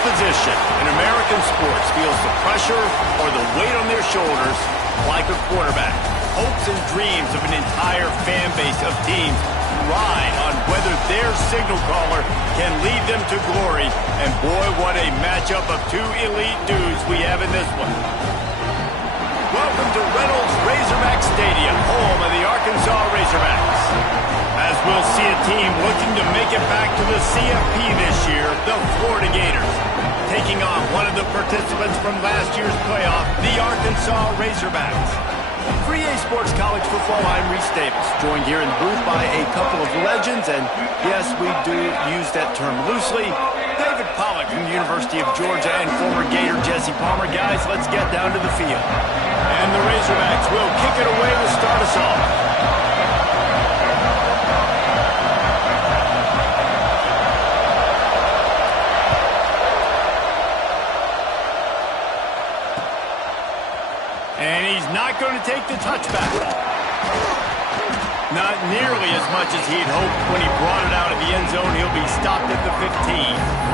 position in American sports feels the pressure or the weight on their shoulders like a quarterback. Hopes and dreams of an entire fan base of teams ride on whether their signal caller can lead them to glory. And boy, what a matchup of two elite dudes we have in this one. Welcome to Reynolds Razorback Stadium, home of the Arkansas Razorbacks. As we'll see a team looking to make it back to the CFP this year, the Florida Gators, taking on one of the participants from last year's playoff, the Arkansas Razorbacks. For EA Sports College Football, I'm Reese Davis, joined here in the booth by a couple of legends, and yes, we do use that term loosely. David Pollack from the University of Georgia and former Gator Jesse Palmer. Guys, let's get down to the field. And the Razorbacks will kick it away to start us off. And he's not going to take the touchback. Not nearly as much as he'd hoped when he brought it out of the end zone. He'll be stopped at the 15.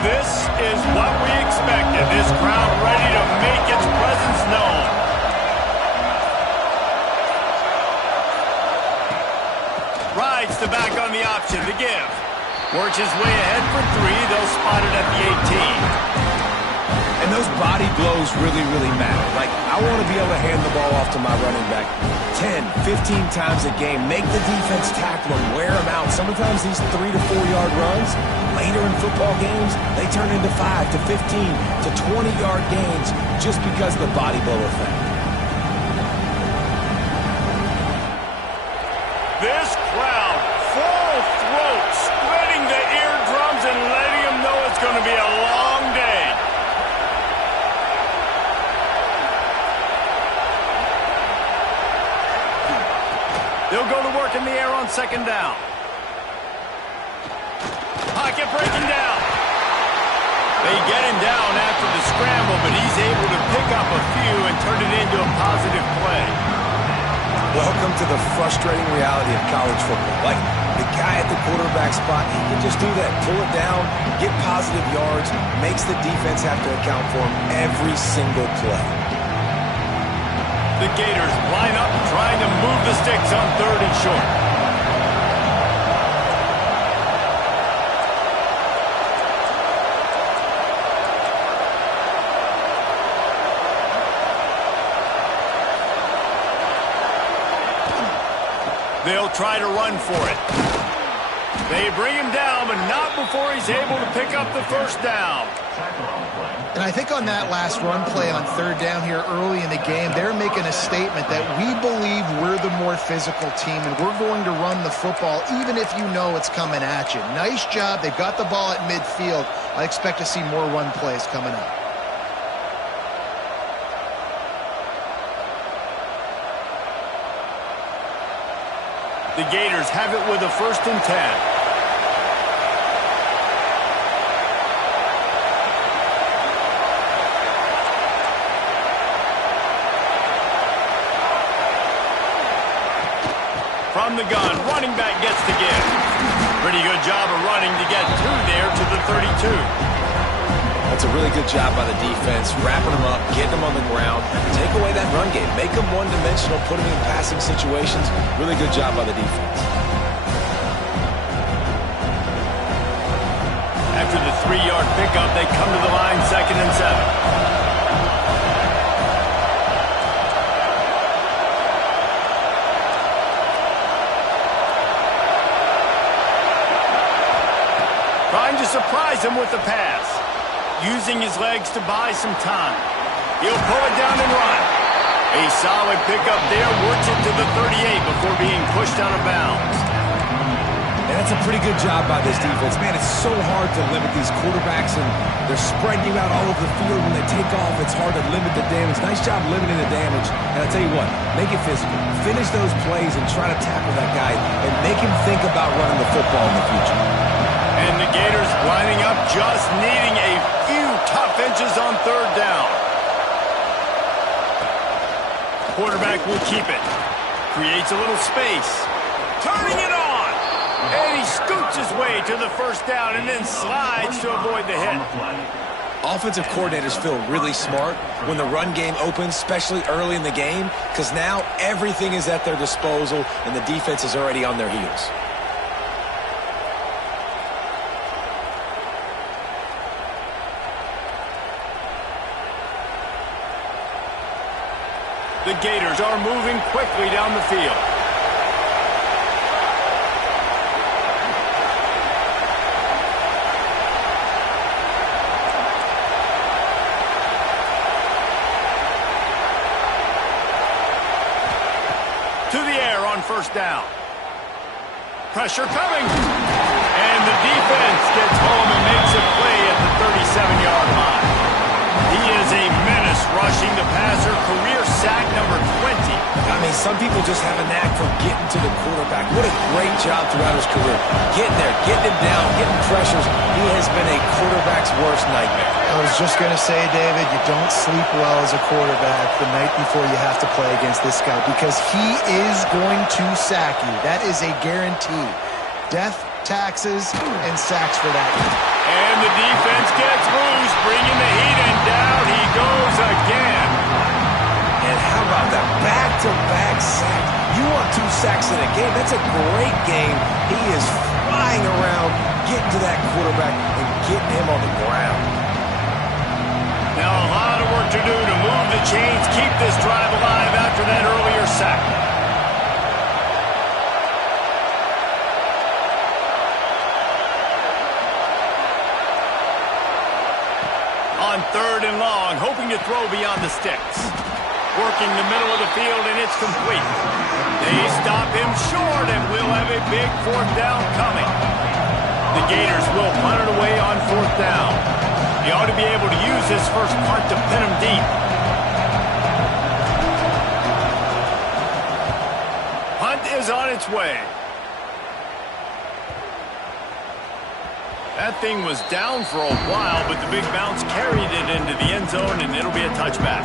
This is what we expected. This crowd ready to make its presence known. Rides the back on the option to give. Works his way ahead for three. They'll spot it at the 18. And those body blows really, really matter. Like, I want to be able to hand the ball off to my running back 10, 15 times a game. Make the defense tackle him, wear him out. Sometimes these 3 to 4 yard runs, later in football games, they turn into 5 to 15 to 20 yard gains just because of the body blow effect. This crowd, full throat, splitting the eardrums and letting them know it's going to be a long day. They'll go to work in the air on second down. Pocket breaking down. They get him down after the scramble, but he's able to pick up a few and turn it into a positive play. Welcome to the frustrating reality of college football. Like, the guy at the quarterback spot, he can just do that. Pull it down, get positive yards, makes the defense have to account for him every single play. The Gators line up, trying to move the sticks on third and short. They'll try to run for it. They bring him down, but not before he's able to pick up the first down. And I think on that last run play on third down here early in the game, they're making a statement that we believe we're the more physical team and we're going to run the football even if you know it's coming at you. Nice job. They've got the ball at midfield. I expect to see more run plays coming up. The Gators have it with a 1st and 10. From the gun, running back gets the give. Pretty good job of running to get through there to the 32. That's a really good job by the defense, wrapping them up, getting them on the ground, take away that run game, make them one-dimensional, put them in passing situations. Really good job by the defense. After the 3-yard pickup, they come to the line 2nd and 7. Trying to surprise him with the pass. Using his legs to buy some time. He'll pull it down and run. A solid pickup there. Works it to the 38 before being pushed out of bounds. And it's That's a pretty good job by this defense. Man, it's so hard to limit these quarterbacks, and they're spreading you out all over the field. When they take off, it's hard to limit the damage. Nice job limiting the damage. And I'll tell you what, make it physical. Finish those plays and try to tackle that guy and make him think about running the football in the future. And the Gators lining up, just needing a few tough inches on third down. Quarterback will keep it. Creates a little space. Turning it on. And he scoots his way to the first down and then slides to avoid the hit. Offensive coordinators feel really smart when the run game opens, especially early in the game, because now everything is at their disposal and the defense is already on their heels. The Gators are moving quickly down the field. To the air on first down. Pressure coming. And the defense gets home and makes a play at the 37-yard line. He is a menace rushing the passer, career sack number 20. I mean, some people just have a knack for getting to the quarterback. What a great job throughout his career. Getting there, getting him down, getting pressures. He has been a quarterback's worst nightmare. I was just going to say, David, you don't sleep well as a quarterback the night before you have to play against this guy because he is going to sack you. That is a guarantee. Death, taxes, and sacks for that. And the defense gets loose, bringing the heat, and down he goes again. And how about that back-to-back sack? You want 2 sacks in a game? That's a great game. He is flying around, getting to that quarterback and getting him on the ground. Now a lot of work to do to move the chains, keep this drive alive after that earlier sack. On third and long, hoping to throw beyond the sticks. Working the middle of the field, and it's complete. They stop him short, and we'll have a big fourth down coming. The Gators will punt it away on fourth down. He ought to be able to use his first punt to pin him deep. Punt is on its way. That thing was down for a while, but the big bounce carried it into the end zone, and it'll be a touchback.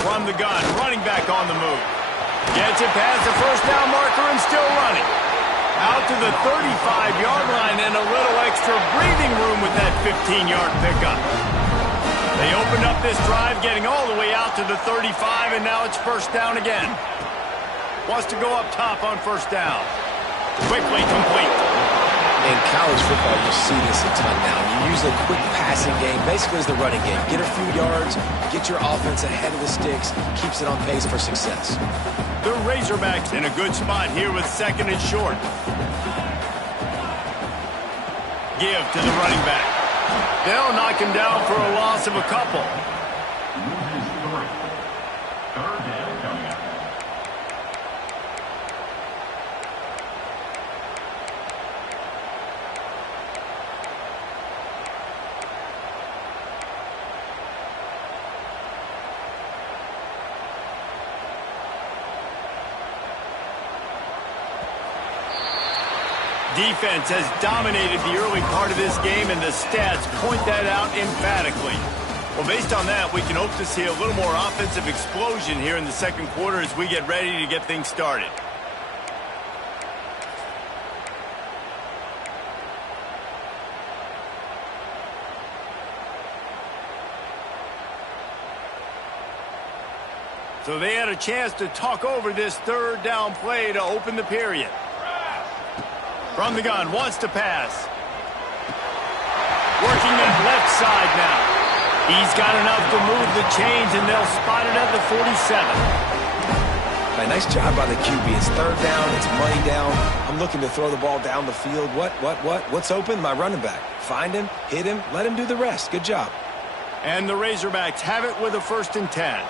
From the gun, running back on the move. Gets it past the first down marker and still running. Out to the 35-yard line and a little extra breathing room with that 15-yard pickup. They opened up this drive, getting all the way out to the 35, and now it's first down again. Wants to go up top on first down. Quickly complete. In college football, you see this a ton now. You use a quick passing game, basically as the running game. Get a few yards, get your offense ahead of the sticks, keeps it on pace for success. The Razorbacks in a good spot here with second and short. Give to the running back. They'll knock him down for a loss of a couple. Defense has dominated the early part of this game, and the stats point that out emphatically. Well, based on that, we can hope to see a little more offensive explosion here in the second quarter as we get ready to get things started. So they had a chance to talk over this third down play to open the period. From the gun, wants to pass. Working that left side now. He's got enough to move the chains, and they'll spot it at the 47. Right, nice job by the QB. It's third down. It's money down. I'm looking to throw the ball down the field. What's open? My running back. Find him, hit him, let him do the rest. Good job. And the Razorbacks have it with a 1st and 10.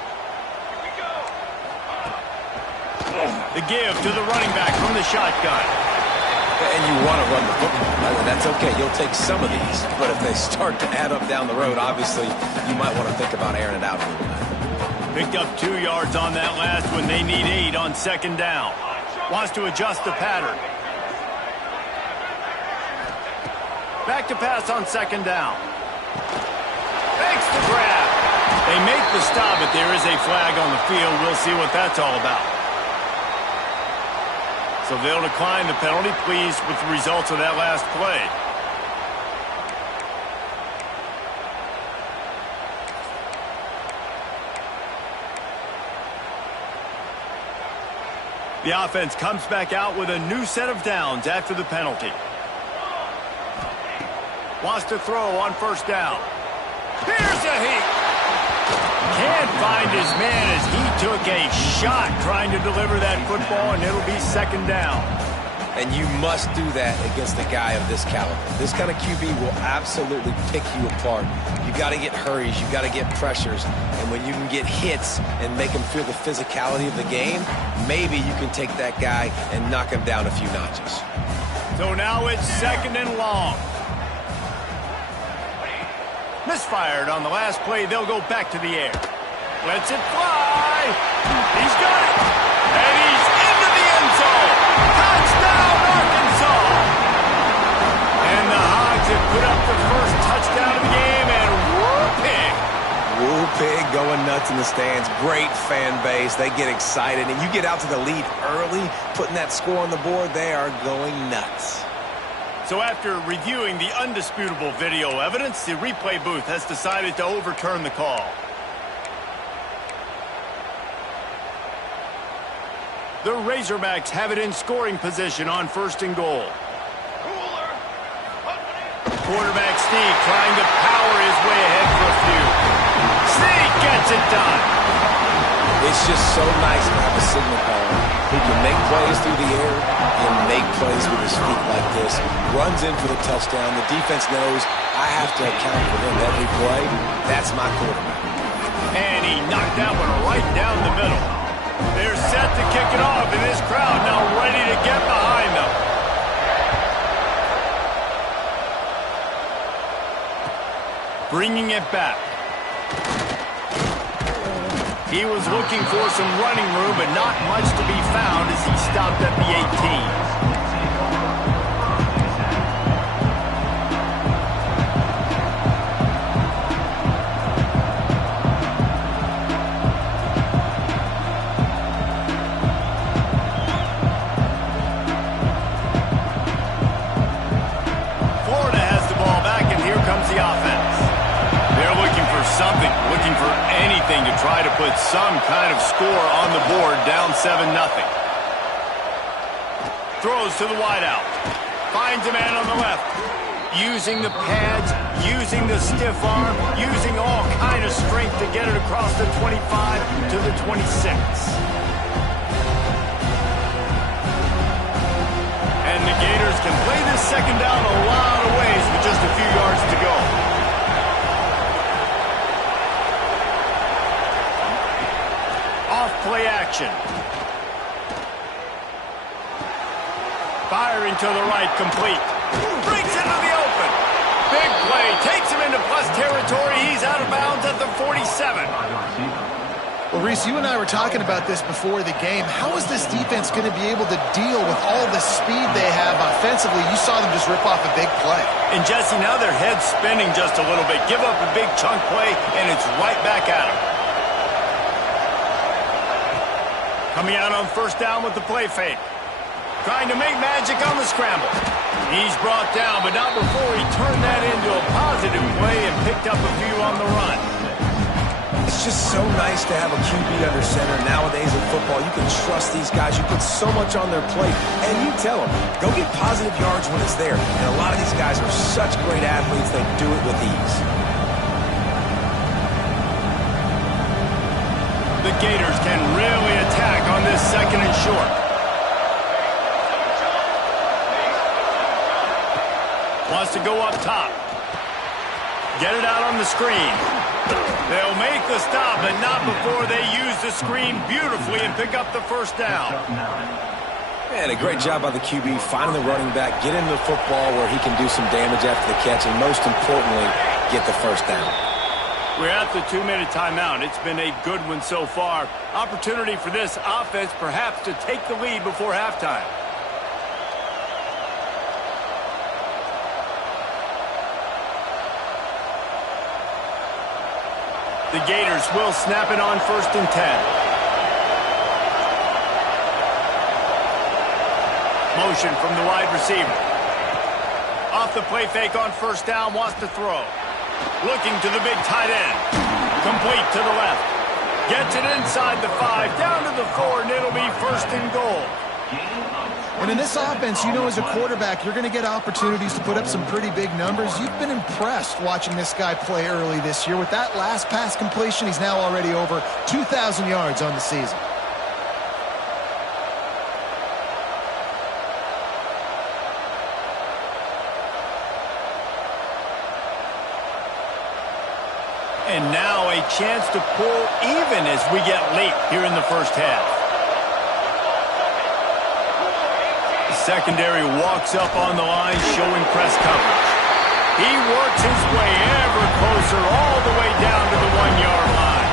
The give to the running back from the shotgun. And you want to run the football. That's okay. You'll take some of these. But if they start to add up down the road, obviously, you might want to think about airing it out a little bit. Picked up 2 yards on that last one. They need 8 on 2nd down. Wants to adjust the pattern. Back to pass on 2nd down. Makes the grab. They make the stop, but there is a flag on the field. We'll see what that's all about. So they'll decline the penalty. Pleased with the results of that last play. The offense comes back out with a new set of downs after the penalty. Wants to throw on 1st down. Here's a heat. Can't find his man as he took a shot trying to deliver that football, and it'll be 2nd down. And you must do that against a guy of this caliber. This kind of QB will absolutely pick you apart. You got to get hurries. You got to get pressures. And when you can get hits and make him feel the physicality of the game, maybe you can take that guy and knock him down a few notches. So now it's 2nd and long. Misfired on the last play. They'll go back to the air. Lets it fly. He's got it. And he's into the end zone. Touchdown, Arkansas. And the Hogs have put up the first touchdown of the game, and whoop-pig. Woo-pig going nuts in the stands. Great fan base. They get excited, and you get out to the lead early, putting that score on the board, they are going nuts. So after reviewing the undisputable video evidence, the replay booth has decided to overturn the call. The Razorbacks have it in scoring position on 1st and goal. Quarterback Steve trying to power his way ahead for a few. Steve gets it done. It's just so nice to have a signal caller who can make plays through the air and make plays with his feet like this. Runs in for the touchdown. The defense knows I have to account for him every play. That's my quarterback. And he knocked that one right down the middle. They're set to kick it off, and this crowd now ready to get behind them. Bringing it back. He was looking for some running room, but not much to be found as he stopped at the 18. Florida has the ball back, and here comes the offense. They're looking for something, looking for anything to try to put some kind of score on the board, down 7-0. Throws to the wideout. Finds a man on the left. Using the pads, using the stiff arm, using all kind of strength to get it across the 25 to the 26. And the Gators can play this 2nd down a lot of ways with just a few yards to go. Play action. Firing to the right, complete. Breaks into the open. Big play. Takes him into plus territory. He's out of bounds at the 47. Well, Reese, you and I were talking about this before the game. How is this defense going to be able to deal with all the speed they have offensively? You saw them just rip off a big play. And, Jesse, now their head's spinning just a little bit. Give up a big chunk play, and it's right back at them. Coming out on 1st down with the play fake. Trying to make magic on the scramble. He's brought down, but not before he turned that into a positive play and picked up a few on the run. It's just so nice to have a QB under center. Nowadays in football, you can trust these guys. You put so much on their plate, and you tell them, go get positive yards when it's there. And a lot of these guys are such great athletes, they do it with ease. The Gators can really attack on this 2nd and short. Wants to go up top. Get it out on the screen. They'll make the stop, but not before they use the screen beautifully and pick up the first down. And a great job by the QB finding the running back, get him the football where he can do some damage after the catch, and most importantly, get the first down. We're at the 2-minute timeout. It's been a good one so far. Opportunity for this offense perhaps to take the lead before halftime. The Gators will snap it on 1st and 10. Motion from the wide receiver. Off the play fake on 1st down, wants to throw. Looking to the big tight end. Complete to the left. Gets it inside the 5, down to the 4, and it'll be 1st and goal. And in this offense, you know as a quarterback, you're going to get opportunities to put up some pretty big numbers. You've been impressed watching this guy play early this year. With that last pass completion, he's now already over 2,000 yards on the season. And now a chance to pull even as we get late here in the first half. The secondary walks up on the line, showing press coverage. He works his way ever closer all the way down to the 1-yard line.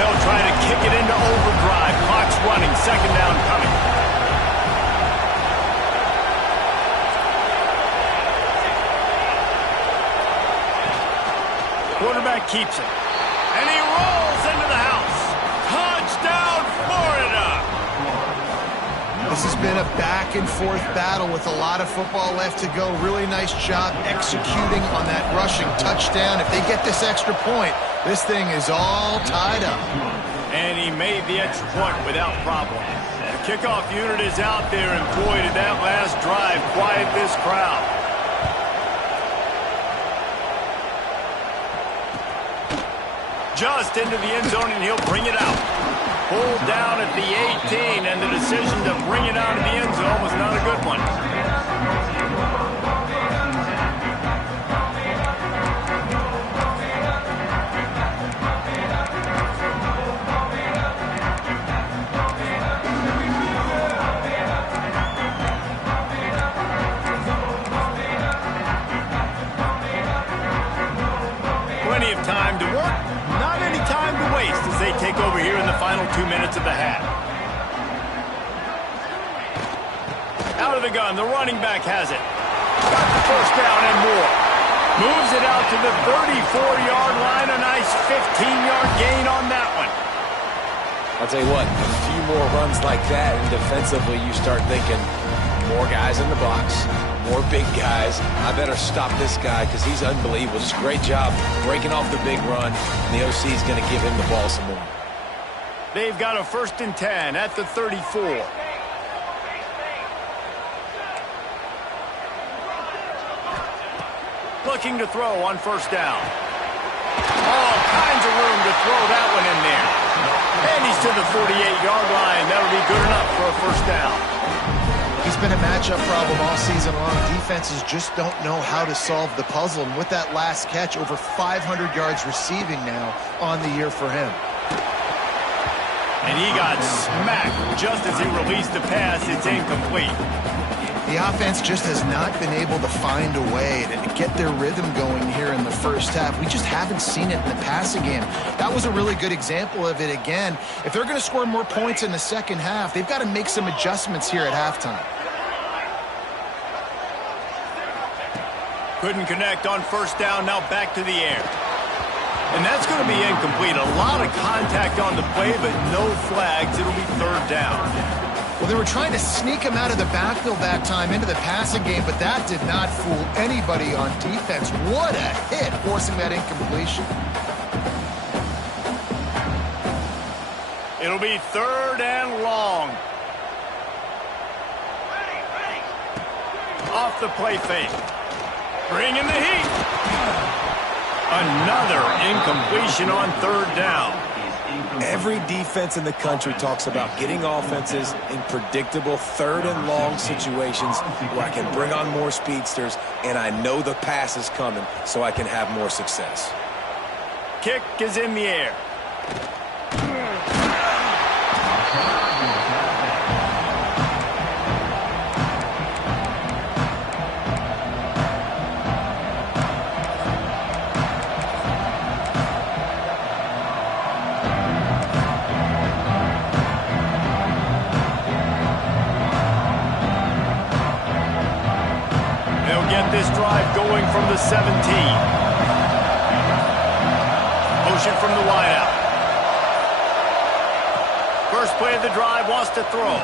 They'll try to kick it into overdrive. Clock's running, 2nd down coming. Quarterback keeps it. And he rolls into the house. Touchdown, Florida! This has been a back-and-forth battle with a lot of football left to go. Really nice job executing on that rushing touchdown. If they get this extra point, this thing is all tied up. And he made the extra point without problem. The kickoff unit is out there, and boy, did that last drive quiet this crowd. Just into the end zone, and he'll bring it out. Pulled down at the 18, and the decision to bring it out of the end zone was not a good one. Plenty of time to work. Not any time to waste as they take over here in the final 2 minutes of the half. Out of the gun, the running back has it. Got the first down and more. Moves it out to the 34-yard line. A nice 15-yard gain on that one. I'll tell you what, a few more runs like that, and defensively you start thinking, more guys in the box, more big guys. I better stop this guy because he's unbelievable. Just a great job breaking off the big run, and the OC is going to give him the ball some more. They've got a 1st and 10 at the 34. Looking to throw on 1st down. All kinds of room to throw that one in there. And he's to the 48-yard line. That'll be good enough for a 1st down. He's been a matchup problem all season long. Defenses just don't know how to solve the puzzle. And with that last catch, over 500 yards receiving now on the year for him. And he got smacked just as he released the pass. It's incomplete. The offense just has not been able to find a way to get their rhythm going here in the first half. We just haven't seen it in the passing game. That was a really good example of it again. If they're going to score more points in the second half, they've got to make some adjustments here at halftime. Couldn't connect on 1st down, now back to the air. And that's going to be incomplete. A lot of contact on the play, but no flags. It'll be 3rd down. Well, they were trying to sneak him out of the backfield that time into the passing game, but that did not fool anybody on defense. What a hit, forcing that incompletion. It'll be 3rd and long. Off the play fake. Bringing the heat. Another incompletion on 3rd down. Every defense in the country talks about getting offenses in predictable third and long situations where I can bring on more speedsters and I know the pass is coming so I can have more success. Kick is in the air. This drive going from the 17. Motion from the wideout. First play of the drive, wants to throw.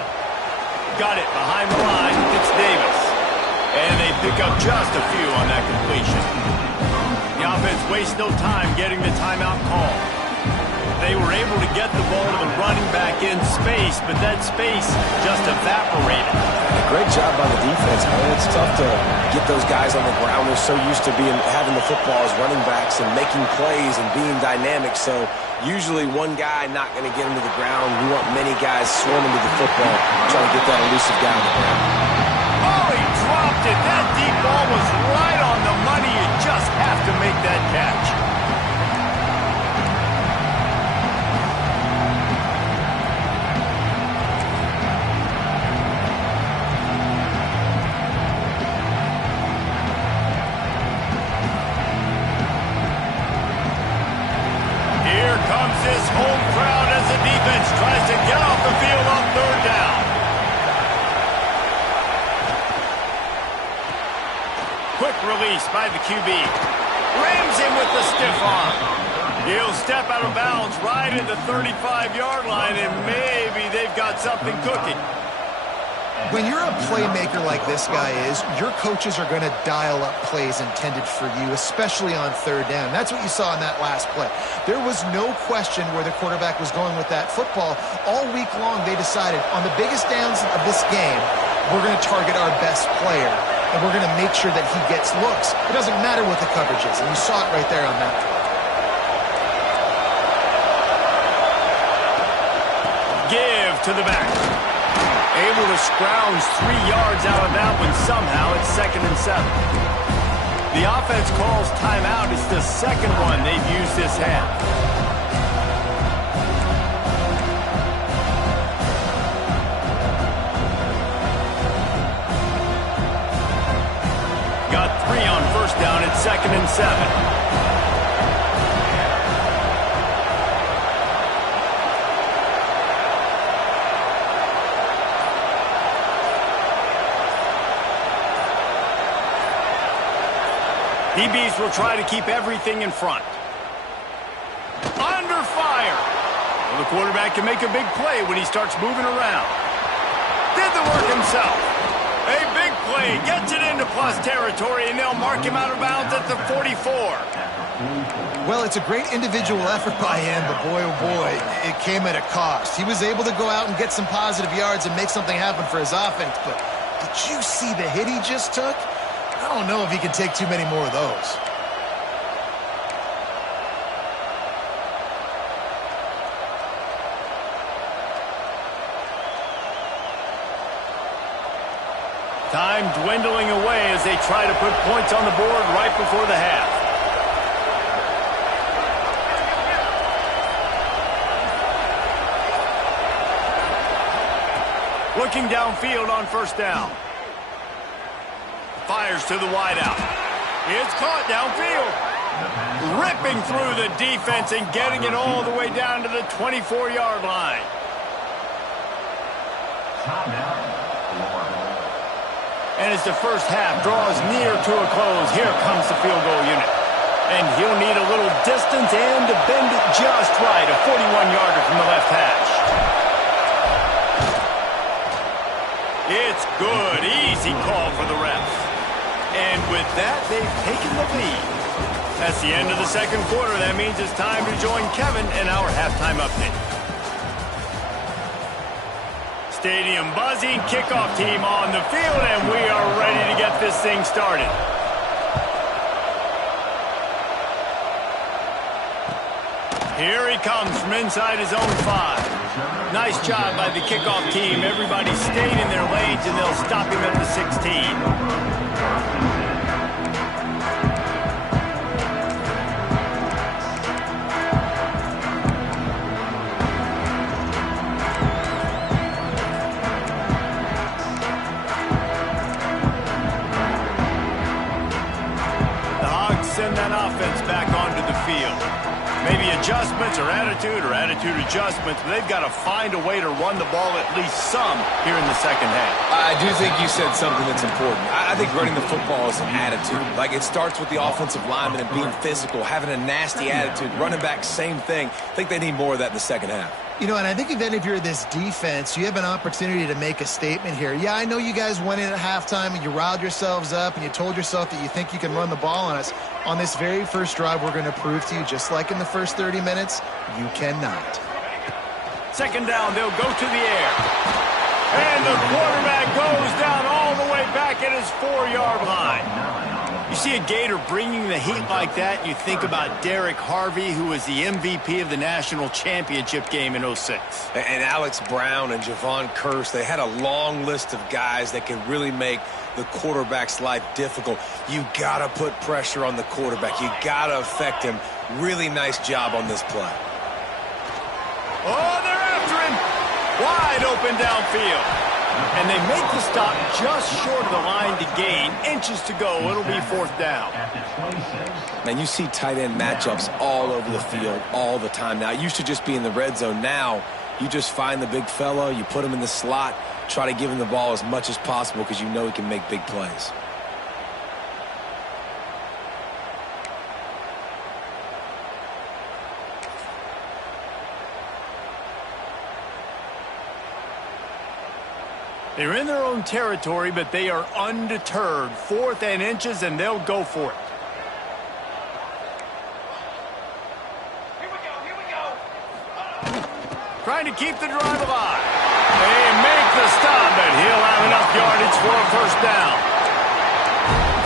Got it behind the line. It's Davis. And they pick up just a few on that completion. The offense wastes no time getting the timeout call. They were able to get the ball to the running back in space, but that space just evaporated. Great job by the defense, man. It's tough to get those guys on the ground. They're so used to having the football as running backs and making plays and being dynamic. So usually one guy not going to get him to the ground. You want many guys swarming to the football, trying to get that elusive guy on the ground. Oh, he dropped it. That deep ball was right on the money. You just have to make that catch. This home crowd as the defense tries to get off the field on third down. Quick release by the QB. Rams him with the stiff arm. He'll step out of bounds right at the 35-yard line, and maybe they've got something cooking. When you're a playmaker like this guy is, your coaches are going to dial up plays intended for you, especially on third down. That's what you saw in that last play. There was no question where the quarterback was going with that football. All week long, they decided on the biggest downs of this game, we're going to target our best player, and we're going to make sure that he gets looks. It doesn't matter what the coverage is, and you saw it right there on that play. Give to the back. Able to scrounge 3 yards out of that one somehow. It's 2nd and 7. The offense calls timeout. It's the second one they've used this half. Got 3 on first down. It's 2nd and 7. DBs will try to keep everything in front. Under fire. Well, the quarterback can make a big play when he starts moving around. Did the work himself. A big play. Gets it into plus territory, and they'll mark him out of bounds at the 44. Well, it's a great individual effort by him, but boy, oh boy, it came at a cost. He was able to go out and get some positive yards and make something happen for his offense, but did you see the hit he just took? I don't know if he can take too many more of those. Time dwindling away as they try to put points on the board right before the half. Looking downfield on first down. Fires to the wideout. It's caught downfield. Ripping through the defense and getting it all the way down to the 24-yard line. And as the first half draws near to a close, here comes the field goal unit. And he'll need a little distance and to bend it just right. A 41-yarder from the left hash. It's good. Easy call for the refs. And with that, they've taken the lead. That's the end of the second quarter. That means it's time to join Kevin in our halftime update. Stadium buzzing, kickoff team on the field, and we are ready to get this thing started. Here he comes from inside his own 5. Nice job by the kickoff team. Everybody stayed in their lanes, and they'll stop him at the 16. Send that offense back onto the field. Maybe adjustments or attitude adjustments, but they've got to find a way to run the ball at least some here in the second half. I do think you said something that's important. I think running the football is an attitude. Like, it starts with the offensive lineman and being physical, having a nasty attitude. Running back, same thing. I think they need more of that in the second half. You know, and I think if you're this defense, you have an opportunity to make a statement here. Yeah, I know you guys went in at halftime and you riled yourselves up and you told yourself that you think you can run the ball on us. On this very first drive, we're going to prove to you, just like in the first 30 minutes, you cannot. Second down, they'll go to the air. And the quarterback goes down all the way back at his 4-yard line. You see a Gator bringing the heat like that, and you think about Derek Harvey, who was the MVP of the national championship game in 06. And Alex Brown and Javon Curse, they had a long list of guys that can really make the quarterback's life difficult. You got to put pressure on the quarterback. You got to affect him. Really nice job on this play. Oh, they're after him. Wide open downfield. And they make the stop just short of the line to gain. Inches to go. It'll be 4th down. Man, you see tight end matchups all over the field all the time. Now, it used to just be in the red zone. Now, you just find the big fella, you put him in the slot, try to give him the ball as much as possible because you know he can make big plays. They're in their own territory, but they are undeterred. 4th and inches, and they'll go for it. Here we go. Trying to keep the drive alive. They make the stop, but he'll have enough yardage for a 1st down.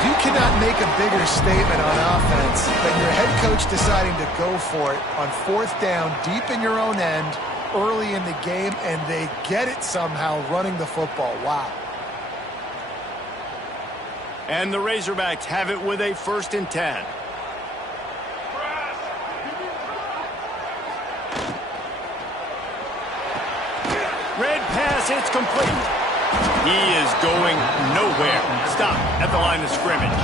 You cannot make a bigger statement on offense than your head coach deciding to go for it on 4th down, deep in your own end, early in the game, and they get it somehow running the football. Wow. And the Razorbacks have it with a 1st and 10. Red pass, it's complete. He is going nowhere. Stop at the line of scrimmage.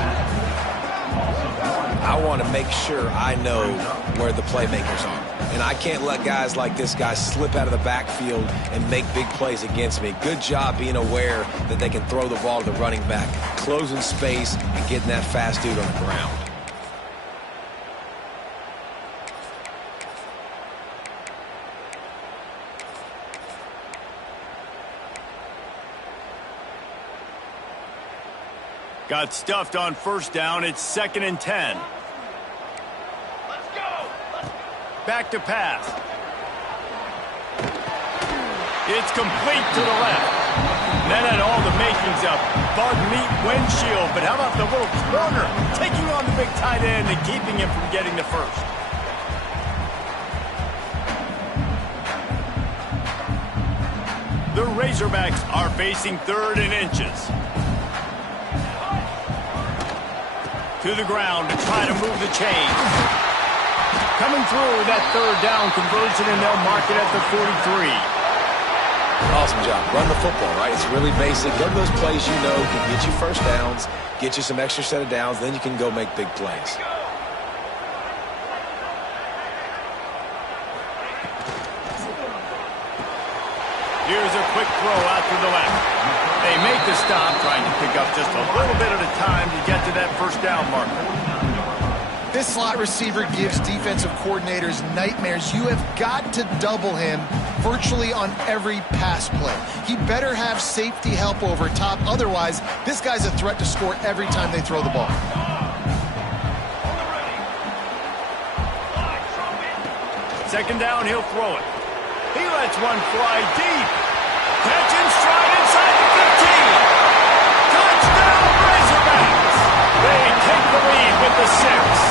I want to make sure I know where the playmakers are. And I can't let guys like this guy slip out of the backfield and make big plays against me. Good job being aware that they can throw the ball to the running back, closing space, and getting that fast dude on the ground. Got stuffed on 1st down. It's 2nd and 10. Let's go. Back to pass. It's complete to the left. That had all the makings of bug meat windshield, but how about the little corner taking on the big tight end and keeping him from getting the 1st? The Razorbacks are facing 3rd and inches. To the ground to try to move the chains. Coming through that 3rd down conversion, and they'll mark it at the 43. Awesome job. Run the football, right? It's really basic. Go to those plays you know can get you 1st downs, get you some extra set of downs, then you can go make big plays. Here's a quick throw out to the left. They make the stop, trying to pick up just a little bit at a time to get to that 1st down marker. This slot receiver gives defensive coordinators nightmares. You have got to double him virtually on every pass play. He better have safety help over top. Otherwise, this guy's a threat to score every time they throw the ball. Second down, he'll throw it. He lets one fly deep. Catch in stride inside the 15. Touchdown, Razorbacks. They take the lead with the 6.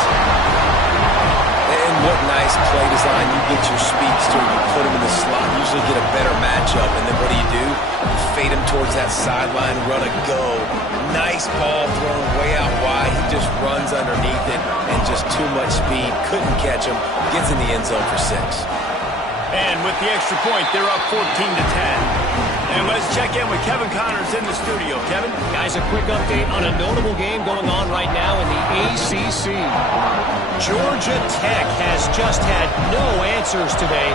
And what nice this play design, you get your speedster, you put him in the slot, usually get a better matchup, and then what do? You fade him towards that sideline, run a go. Nice ball thrown way out wide. He just runs underneath it, and just too much speed. Couldn't catch him. Gets in the end zone for 6. And with the extra point, they're up 14-10. And let's check in with Kevin Connors in the studio. Kevin? Guys, a quick update on a notable game going on right now in the ACC. Georgia Tech has just had no answers today.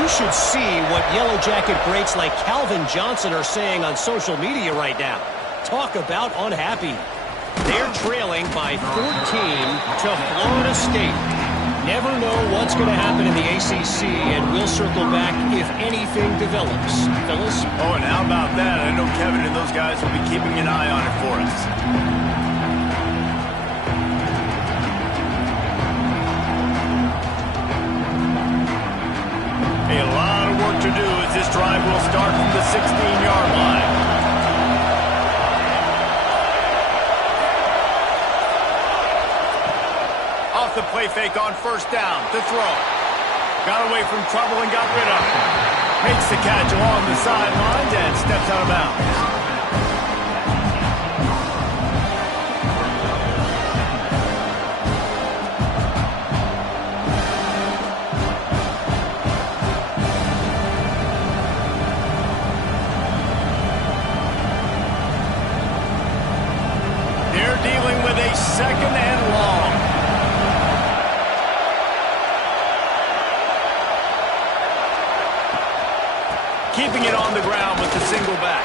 You should see what Yellow Jacket greats like Calvin Johnson are saying on social media right now. Talk about unhappy. They're trailing by 14 to Florida State. Never know what's going to happen in the ACC, and we'll circle back if anything develops. Phyllis? Oh, and how about that? I know Kevin and those guys will be keeping an eye on it for us. A lot of work to do as this drive will start from the 16-yard line. Off the play fake on first down. The throw. Got away from trouble and got rid of it. Makes the catch along the sidelines and steps out of bounds. They're dealing with a second and long. Keeping it on the ground with the single back.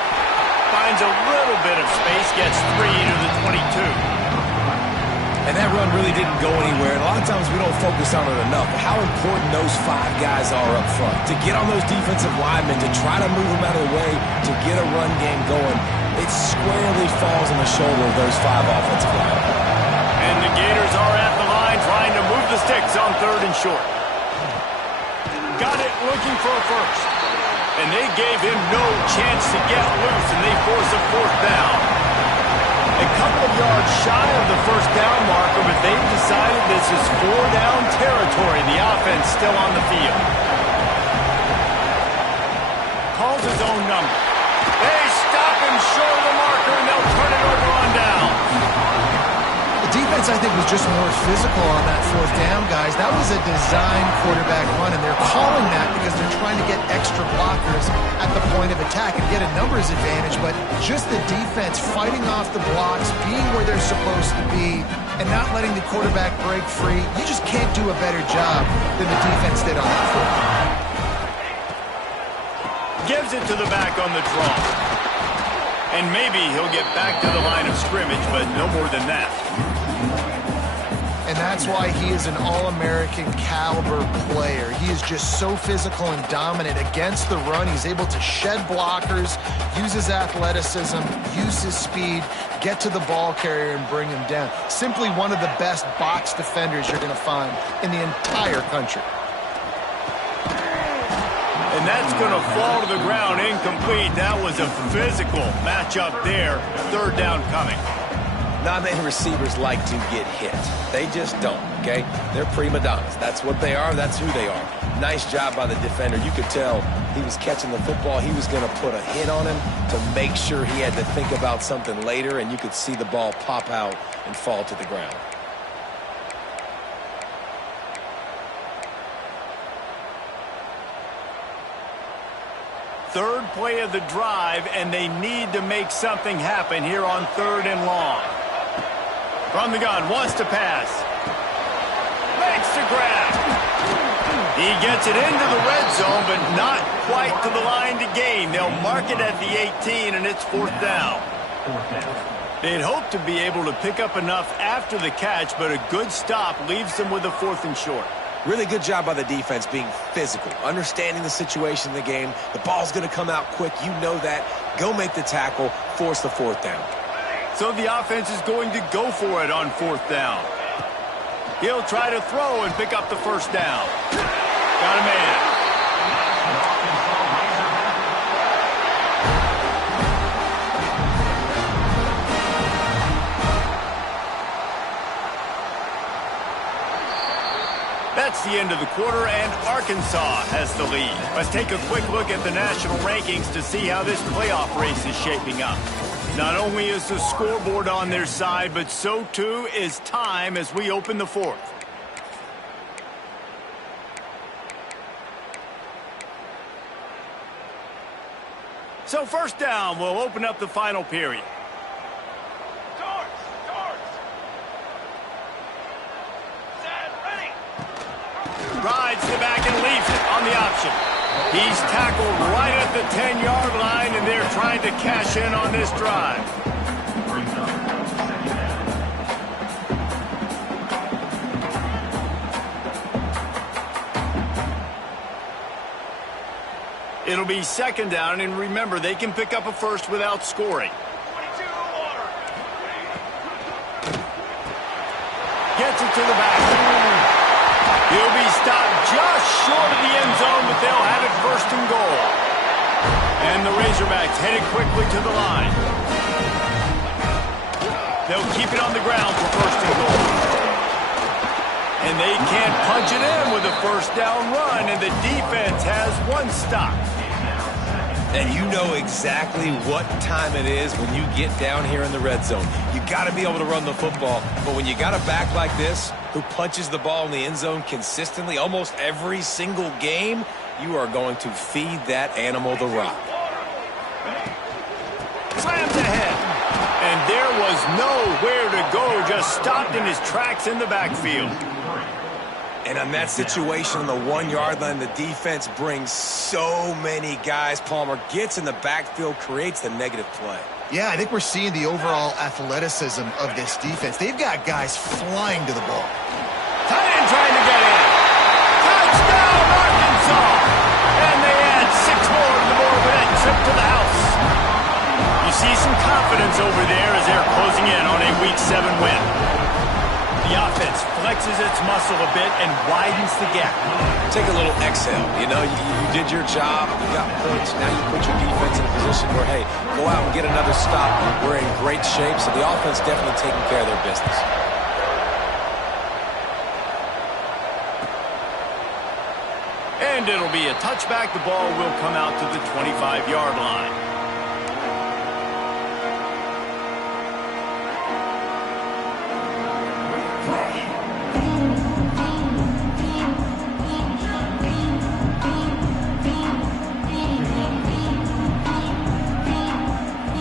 Finds a little bit of space, gets 3 to the 22. And that run really didn't go anywhere. And a lot of times we don't focus on it enough. But how important those 5 guys are up front. To get on those defensive linemen, to try to move them out of the way, to get a run game going, it squarely falls on the shoulder of those 5 offensive linemen. And the Gators are at the line trying to move the sticks on 3rd and short. Got it looking for a first. And they gave him no chance to get loose, and they force a 4th down. A couple of yards shy of the first down marker, but they've decided this is 4-down territory. The offense still on the field. Calls his own number. They stop him short of the marker, and they'll turn it over on down. The defense, I think, was just more physical on that 4th down, guys. That was a design quarterback run, and they're calling that because they're trying to get extra blockers at the point of attack and get a numbers advantage, but just the defense fighting off the blocks, being where they're supposed to be, and not letting the quarterback break free. You just can't do a better job than the defense did on that 4th down. Gives it to the back on the draw. And maybe he'll get back to the line of scrimmage, but no more than that. And that's why he is an All-American caliber player. He is just so physical and dominant against the run. He's able to shed blockers, use his athleticism, use his speed, get to the ball carrier and bring him down. Simply one of the best box defenders you're going to find in the entire country. And that's going to fall to the ground incomplete. That was a physical matchup there. 3rd down coming. Not many receivers like to get hit. They just don't, okay? They're prima donnas. That's what they are. That's who they are. Nice job by the defender. You could tell he was catching the football. He was going to put a hit on him to make sure he had to think about something later, and you could see the ball pop out and fall to the ground. Third play of the drive, and they need to make something happen here on 3rd and long. From the gun, wants to pass. Makes the grab. He gets it into the red zone, but not quite to the line to gain. They'll mark it at the 18, and it's 4th down. They'd hoped to be able to pick up enough after the catch, but a good stop leaves them with a 4th and short. Really good job by the defense being physical, understanding the situation in the game. The ball's going to come out quick. You know that. Go make the tackle, force the 4th down. So the offense is going to go for it on 4th down. He'll try to throw and pick up the first down. Got a man. That's the end of the quarter, and Arkansas has the lead. Let's take a quick look at the national rankings to see how this playoff race is shaping up. Not only is the scoreboard on their side, but so too is time as we open the fourth. So first down, we'll open up the final period. Rides the back and leaves it on the option. He's tackled right at the 10-yard line, and they're trying to cash in on this drive. It'll be second down, and remember, they can pick up a first without scoring. Gets it to the back. He'll be stopped just short of the end zone, but they'll have it first and goal. And the Razorbacks headed quickly to the line. They'll keep it on the ground for first and goal. And they can't punch it in with a first down run, and the defense has one stop. And you know exactly what time it is when you get down here in the red zone. You got to be able to run the football, but when you got a back like this who punches the ball in the end zone consistently almost every single game, you are going to feed that animal the rock. Slams ahead. And there was nowhere to go, just stopped in his tracks in the backfield. And on that situation on the 1-yard line, the defense brings so many guys. Palmer gets in the backfield, creates the negative play. Yeah, I think we're seeing the overall athleticism of this defense. They've got guys flying to the ball. Tight end trying to get in. Touchdown, Arkansas! And they add 6 more to the board with that trip to the house. You see some confidence over there as they're closing in on a Week 7 win. The offense flexes its muscle a bit and widens the gap. Take a little exhale. You know, you did your job. You got points. Now you put your defense in a position where, hey, go out and get another stop. We're in great shape, so the offense definitely taking care of their business. And it'll be a touchback. The ball will come out to the 25-yard line.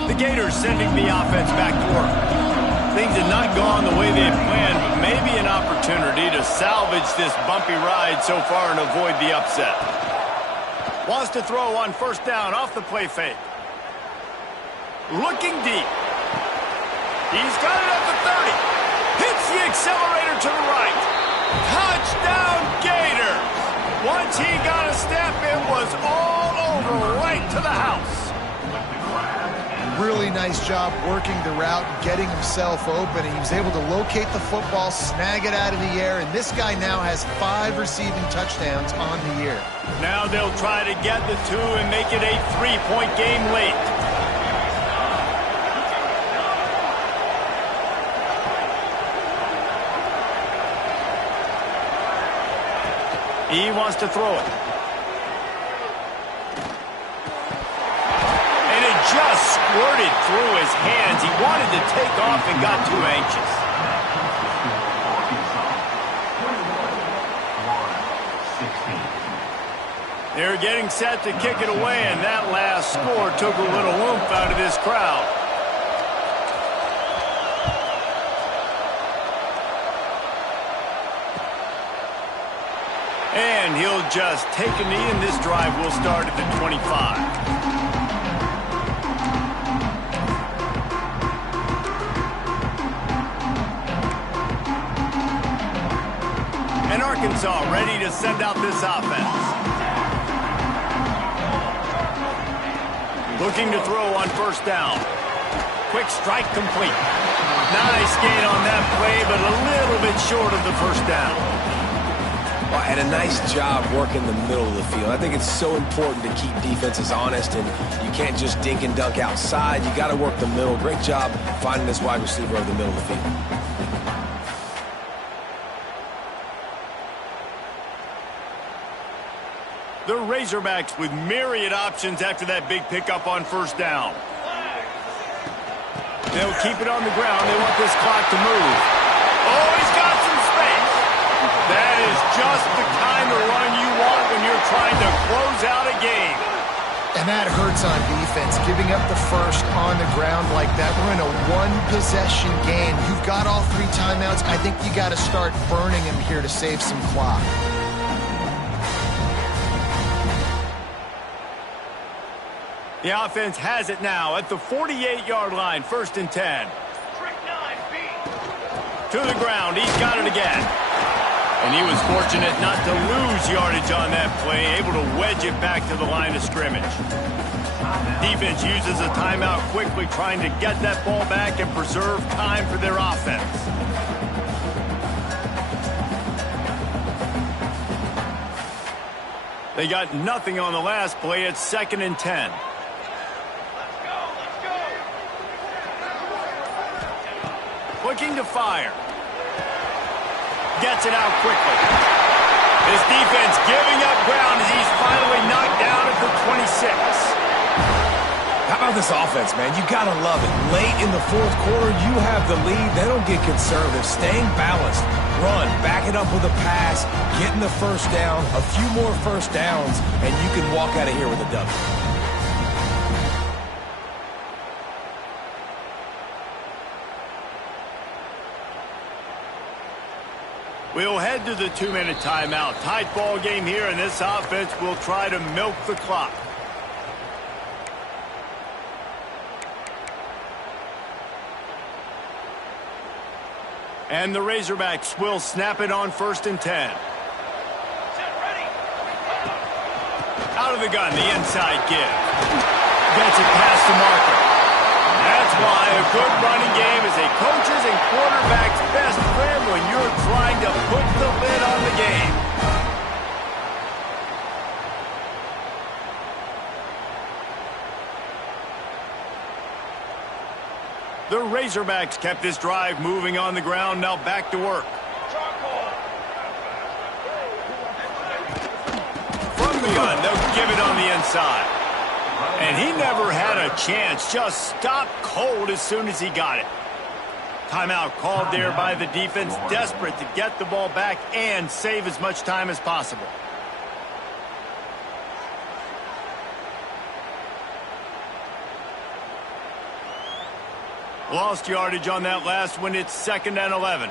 The Gators sending the offense back to work. Things had not gone the way they had planned, but maybe an opportunity to salvage this bumpy ride so far and avoid the upset. Wants to throw on first down off the play fake. Looking deep. He's got it at the 30. Hits the accelerator to the right. Touchdown, Gators! Once he got a step, it was all over right to the house. Really nice job working the route and getting himself open. He was able to locate the football, snag it out of the air, and this guy now has 5 receiving touchdowns on the year. Now they'll try to get the 2 and make it a 3-point game late. He wants to throw it. Just squirted through his hands. He wanted to take off and got too anxious. They're getting set to kick it away, and that last score took a little oomph out of this crowd. And he'll just take a knee, and this drive will start at the 25. Arkansas ready to send out this offense. Looking to throw on first down. Quick strike complete. Nice gain on that play, but a little bit short of the first down. Well, and a nice job working the middle of the field. I think it's so important to keep defenses honest, and you can't just dink and dunk outside. You got to work the middle. Great job finding this wide receiver over the middle of the field. The Razorbacks with myriad options after that big pickup on first down. They'll keep it on the ground. They want this clock to move. Oh, he's got some space. That is just the kind of run you want when you're trying to close out a game. And that hurts on defense, giving up the first on the ground like that. We're in a one-possession game. You've got all 3 timeouts. I think you got to start burning them here to save some clock. The offense has it now at the 48-yard line, 1st and 10. To the ground, he's got it again. And he was fortunate not to lose yardage on that play, able to wedge it back to the line of scrimmage. Defense uses a timeout quickly, trying to get that ball back and preserve time for their offense. They got nothing on the last play. It's 2nd and 10. Looking to fire. Gets it out quickly. This defense giving up ground as he's finally knocked down at the 26. How about this offense, man? You got to love it. Late in the 4th quarter, you have the lead. They don't get conservative. Staying balanced. Run. Back it up with a pass. Getting the first down. A few more first downs, and you can walk out of here with a W. We'll head to the 2-minute timeout. Tight ball game here, and this offense will try to milk the clock. And the Razorbacks will snap it on 1st and 10. Out of the gun, the inside give. Gets it past the marker. That's why a good running game is a coach's and quarterback's best friend when you're trying to put the lid on the game. The Razorbacks kept this drive moving on the ground. Now back to work. From the gun, they'll give it on the inside. And he never had a chance. Just stopped cold as soon as he got it. Timeout called there by the defense, desperate to get the ball back and save as much time as possible. Lost yardage on that last one. It's 2nd and 11.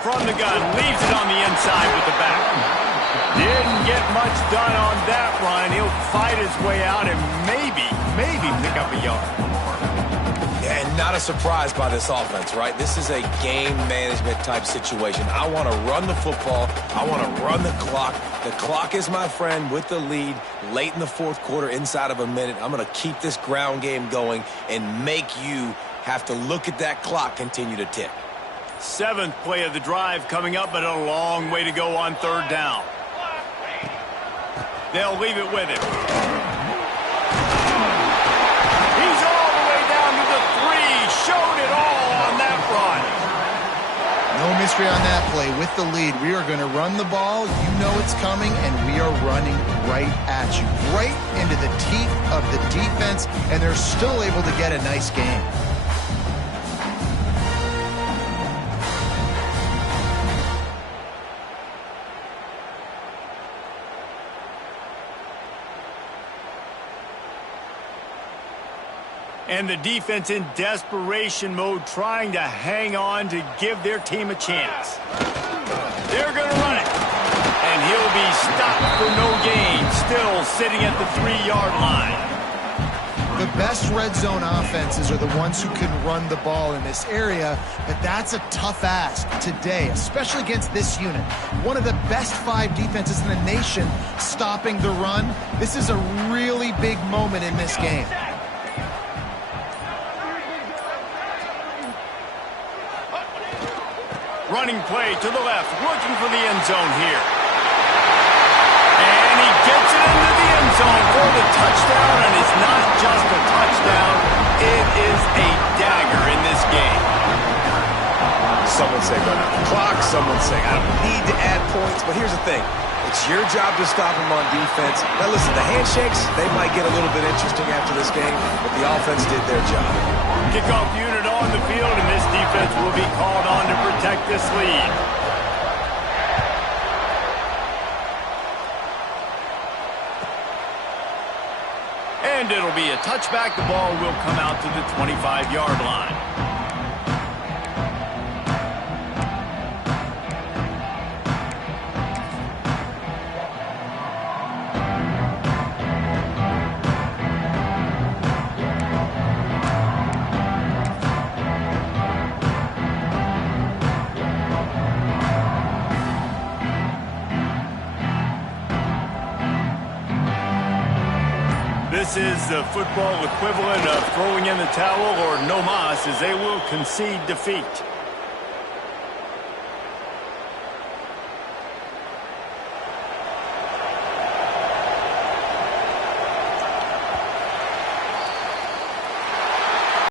From the gun, leaves it on the inside with the back. Didn't get much done on that run. He'll fight his way out and maybe pick up a yard. Yeah, and not a surprise by this offense, right? This is a game management type situation. I want to run the football. I want to run the clock. The clock is my friend with the lead late in the 4th quarter, inside of a minute. I'm going to keep this ground game going and make you have to look at that clock continue to tick. 7th play of the drive coming up, but a long way to go on 3rd down. They'll leave it with him. He's all the way down to the 3. Showed it all on that run. No mystery on that play. With the lead, we are going to run the ball. You know it's coming, and we are running right at you. Right into the teeth of the defense, and they're still able to get a nice game. And the defense in desperation mode, trying to hang on to give their team a chance. They're going to run it. And he'll be stopped for no gain, still sitting at the 3-yard line. The best red zone offenses are the ones who can run the ball in this area, but that's a tough ask today, especially against this unit. One of the best 5 defenses in the nation stopping the run. This is a really big moment in this game. Running play to the left, looking for the end zone here. And he gets it into the end zone for the touchdown, and it's not just a touchdown, it is a dagger in this game. Someone say run out the clock. Someone say I don't need to add points, but here's the thing. It's your job to stop them on defense. Now, listen, the handshakes, they might get a little bit interesting after this game, but the offense did their job. Kickoff unit on the field, and this defense will be called on to protect this lead. And it'll be a touchback. The ball will come out to the 25-yard line. This is the football equivalent of throwing in the towel or no mas, as they will concede defeat.